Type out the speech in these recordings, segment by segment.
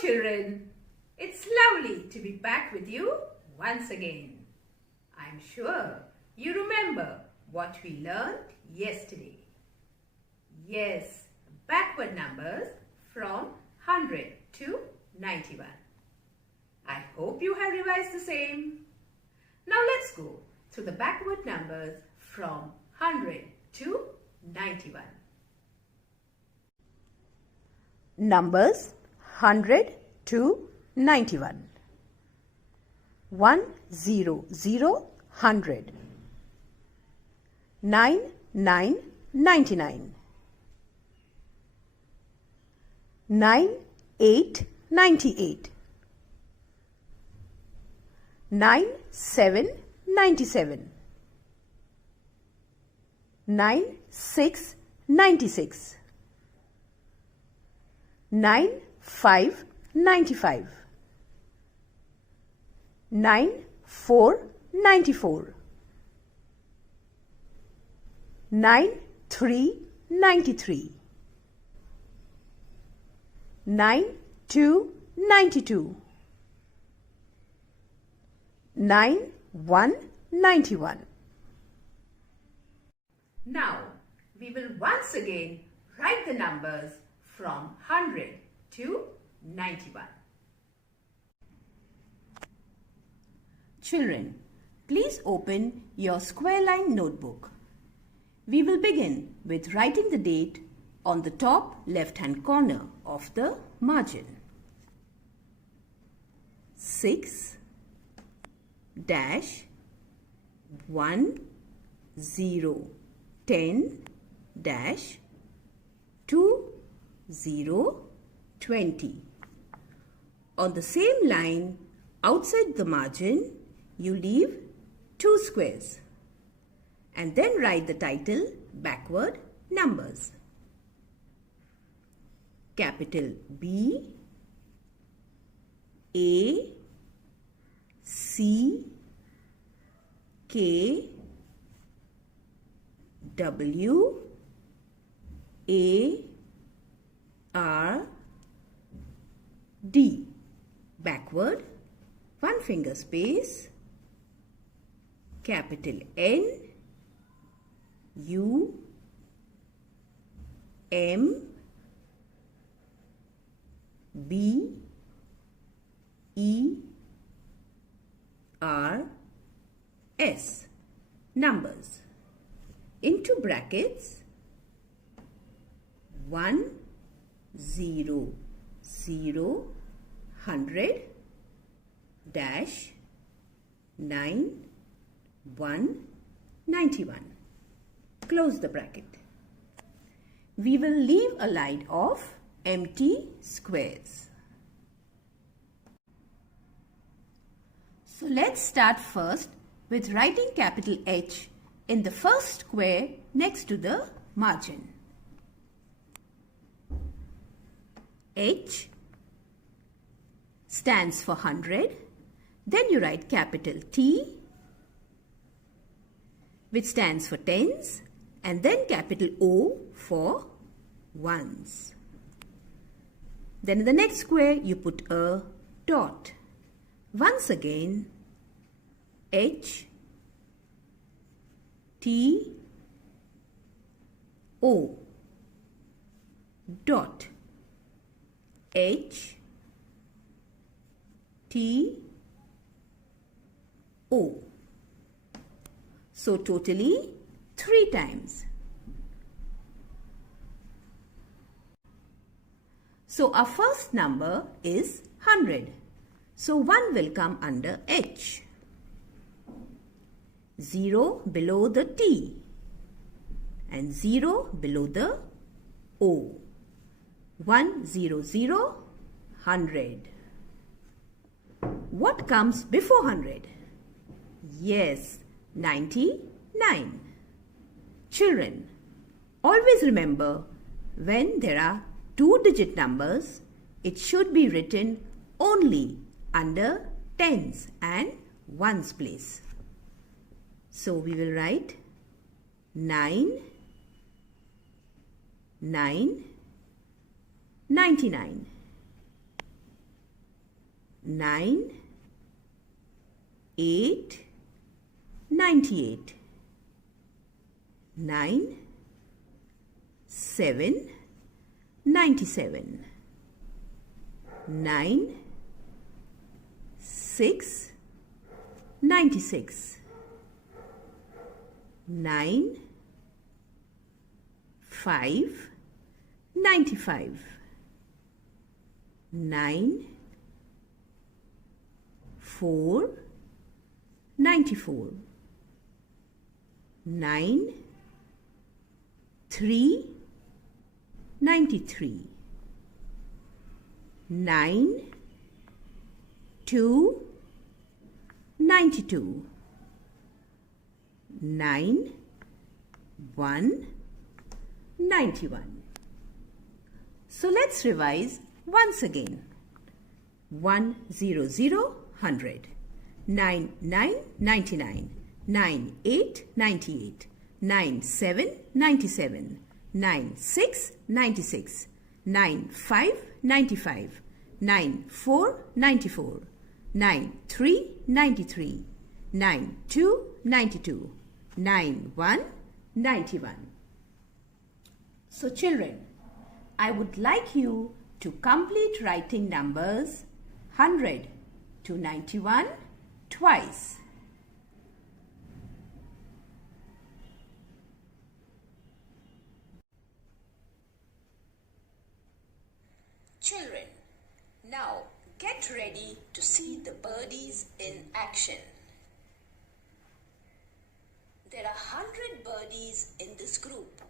children, it's lovely to be back with you once again. I'm sure you remember what we learned yesterday. Yes, backward numbers from 100 to 91. I hope you have revised the same. Now let's go through the backward numbers from 100 to 91. Numbers 100 to 91. 1 0 0 100. 9 9 99. 9 8 98. 9 7 97. 9 6 96. 9 5 95. 9 4 94. 9 3 93. 9 2 92. 9 1 91. Now we will once again write the numbers from 100 to 91. Children, please open your square line notebook. We will begin with writing the date on the top left-hand corner of the margin. 6 dash 1 0 10 dash 2 0 20. On the same line outside the margin, you leave 2 squares and then write the title backward numbers. Capital B, A, C, K, W, A, R, D. Backward, 1 finger space, capital N, U, M, B, E, R, S. Numbers. Into brackets, 1 0 0 100 dash 9 1 91. Close the bracket. We will leave a line of empty squares. So let's start first with writing capital H in the first square next to the margin. H stands for 100. Then you write capital T, which stands for tens, and then capital O for ones. Then in the next square you put a dot. Once again, H, T, O, dot, H, T, O. So totally 3 times. So our first number is 100. So 1 will come under H. 0 below the T and 0 below the O. 1 0 0 100. What comes before 100? Yes, 99. Children, always remember, when there are 2-digit numbers, it should be written only under tens and ones place. So we will write 9, 9, 99. 9, 8, 98. 9, 7, 97. 9, 6, 96. 9, 5, 95. 9, 4, 94. 9, 3, 93. 9, 2, 92. 9, 1, 91. So let's revise once again. 1, 0, 0, 100. 9, 9, 99. 9, 8, 98. 9, 7, 97. 9, 6, 96. 9, 5, 95. 9, 4, 94. 9, 3, 93. 9, 2, 92. 9, 1, 91. So children, I would like you to complete writing numbers 100 to 91 twice. Children, now get ready to see the birdies in action. There are 100 birdies in this group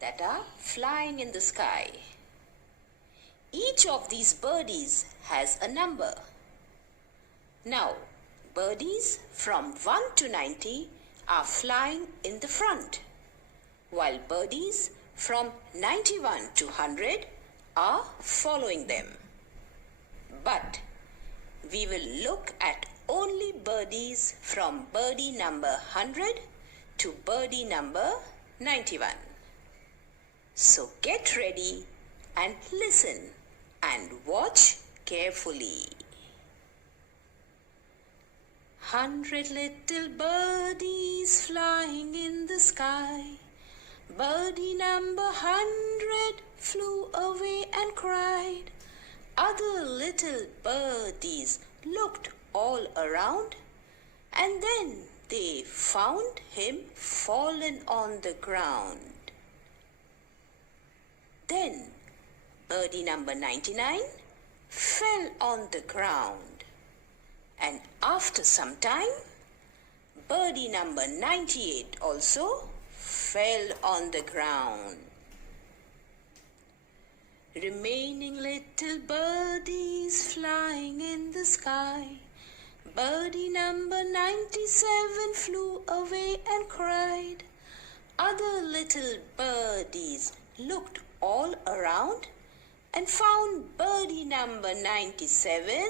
that are flying in the sky. Each of these birdies has a number. Now, birdies from 1 to 90 are flying in the front, while birdies from 91 to 100 are following them. But we will look at only birdies from birdie number 100 to birdie number 91. So get ready and listen and watch carefully. 100 little birdies flying in the sky. Birdie number 100 flew away and cried. Other little birdies looked all around, and then they found him fallen on the ground. Then birdie number 99 fell on the ground, and after some time, birdie number 98 also fell on the ground. Remaining little birdies flying in the sky. Birdie number 97 flew away and cried. Other little birdies looked all around and found birdie number 97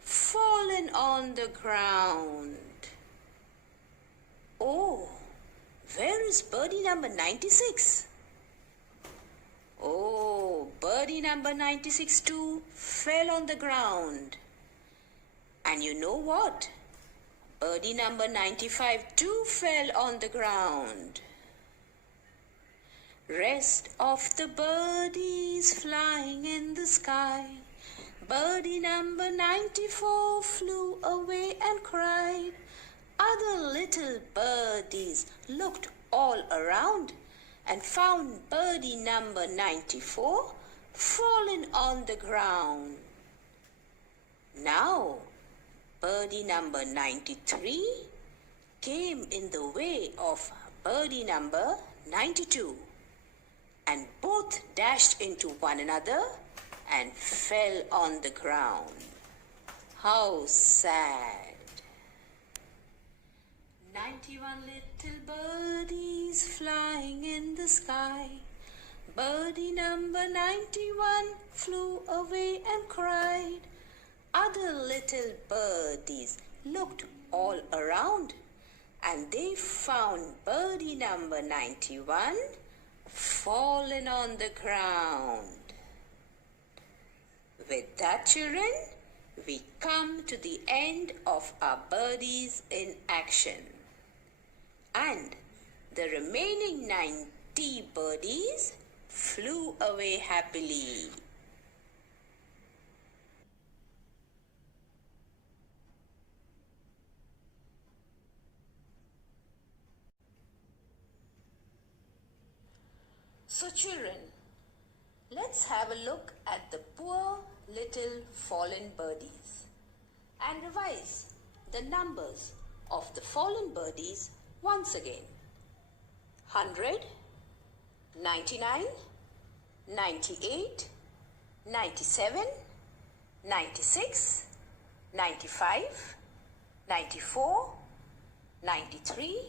fallen on the ground. Oh, where is birdie number 96? Oh, birdie number 96 too fell on the ground. And you know what? Birdie number 95 too fell on the ground. Rest of the birdies flying in the sky. Birdie number 94 flew away and cried. Other little birdies looked all around and found birdie number 94 fallen on the ground. Now, birdie number 93 came in the way of birdie number 92, and both dashed into one another and fell on the ground. How sad! 91 little birdies flying in the sky. Birdie number 91 flew away and cried. Other little birdies looked all around, and they found birdie number 91 fallen on the ground. With that, children, we come to the end of our birdies in action. And the remaining 90 birdies flew away happily. So children, let's have a look at the poor little fallen birdies and revise the numbers of the fallen birdies once again. 100, 99, 98, 97, 96, 95, 94, 93,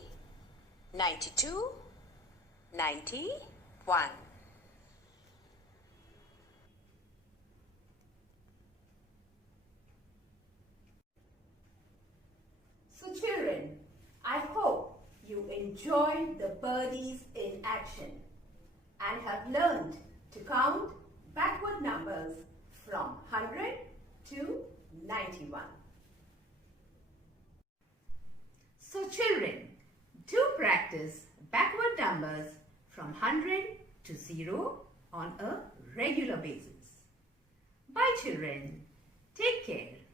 92, 91. So children, I hope you enjoyed the birdies in action and have learned to count backward numbers from 100 to 91. So children, do practice backward numbers from 100 to 0 on a regular basis. Bye children. Take care.